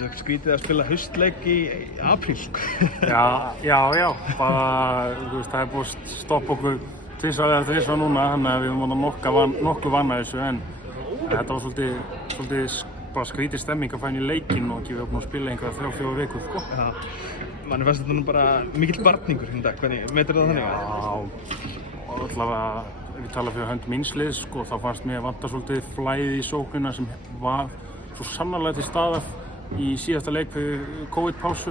finnst það skrítið að spila haustleik í apríl, sko. Já, bara, þú veist, það búið að stoppa okkur tvisvar eða þrisvar núna, þannig að við vorum nokkuð vana þessu, en þetta var svolítið bara skrítið stemming að fæna í leikinn og ekki við búin að spila einhverja 3-4 vikur, sko. Já, manni fannst þetta nú bara mikill barningur í dag, hvernig metur það þannig? Já, og allavega, ef við tala fyrir hönd míns liðs, sko, þá fannst mér vanta svolítið flæðið í sóknina sem var svo sannarlega til staðar í síðasta leik fyrir COVID-pásu.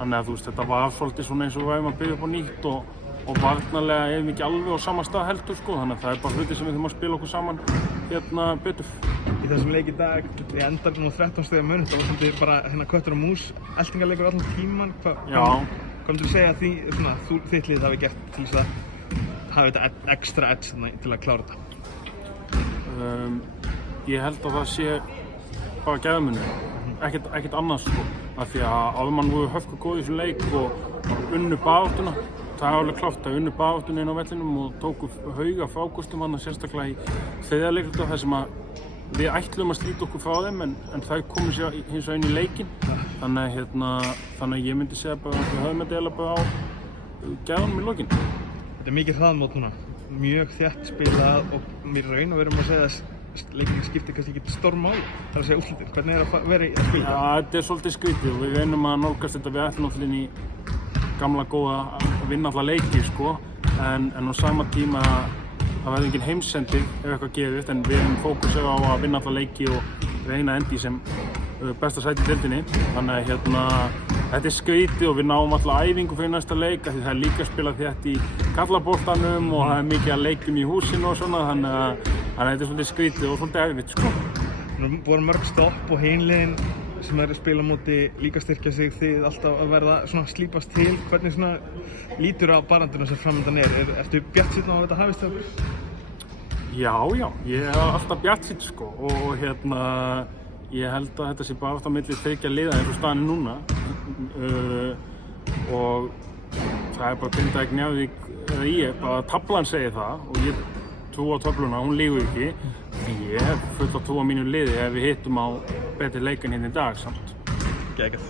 Þannig að þú veist, þetta var svolítið svona eins og við værum að byggja upp á nýtt og varnarlega erum við ekki alveg á sama stað heldur, sko, þannig að það er bara hluti sem við þurfum að spila okkur saman hérna betur. Í þessum leik í dag, við endar nú 13 stiga mun, þetta var svolítið bara hérna köttur og mús, eltingarleikur allan tíman. Hvað myndir þú segja að þitt lið hafi gert til þess að hafa þetta extra edge til að klára þetta? Ég held að það sé bara gæðamunur, ekkert annars, sko, af því að Ármann voru höfku góð í þessum leik og unnu baráttuna. Það er alveg klárt að unnu baráttunni inn á vellinum og tóku hauga frákostum hann sérstaklega í þriðja leikluta þar sem að við ætlum að slíta okkur frá þeim en það komu sér hins vegar inn í leikinn. Þannig að ég myndi segja bara að við höfum þetta eiginlega bara á gæðanum í lokinn. Þetta er mikið hraðmót núna, mjög þétt spilað og við raun og verum að segja að leikin skiptir kannski ekki stórmál, það er að segja úrslitin. Hvernig er að vera að spila? Já, þetta er svolítið skrítið og við reynum að nálgast þetta, við ætlum náttúrulega inn í gamla góða að vinna alla leiki, sko, en á sama tíma það verður engin heimsendir ef eitthvað gerist, en við erum fókusera á að vinna alla leiki og reyna að enda í sem besta sæti í deildinni. Þannig að þetta er skrítið og við náum alla æfingu fyrir næsta leik, því það er líka að spila þétt í karlaboltanum og það er mikið að leikjum í húsinu og svona, þannig að þetta er svolítið skrítið og svolítið erfitt, sko. Það voru mörg stopp og hinliðin sem er að spila á móti líka styrkja sig, þið alltaf að verða svona slípast til. Hvernig svona lítur á barátuna sem framöndan er? Ertu bjartsýnn á að þetta hafist hjá okkur? Já, ég er alltaf bjartsýnn, sko, og ég held að þetta sé bara á milli þriggja liða eins og staðan núna og það er bara Grindavík, Njarðvík eða ég, bara taflan segir það og ég trú á töfluna, hún lýgur ekki. En ég hef fullt að trú á mínu liði ef við hittum á betri leik en hérna í dag samt. Geggjað.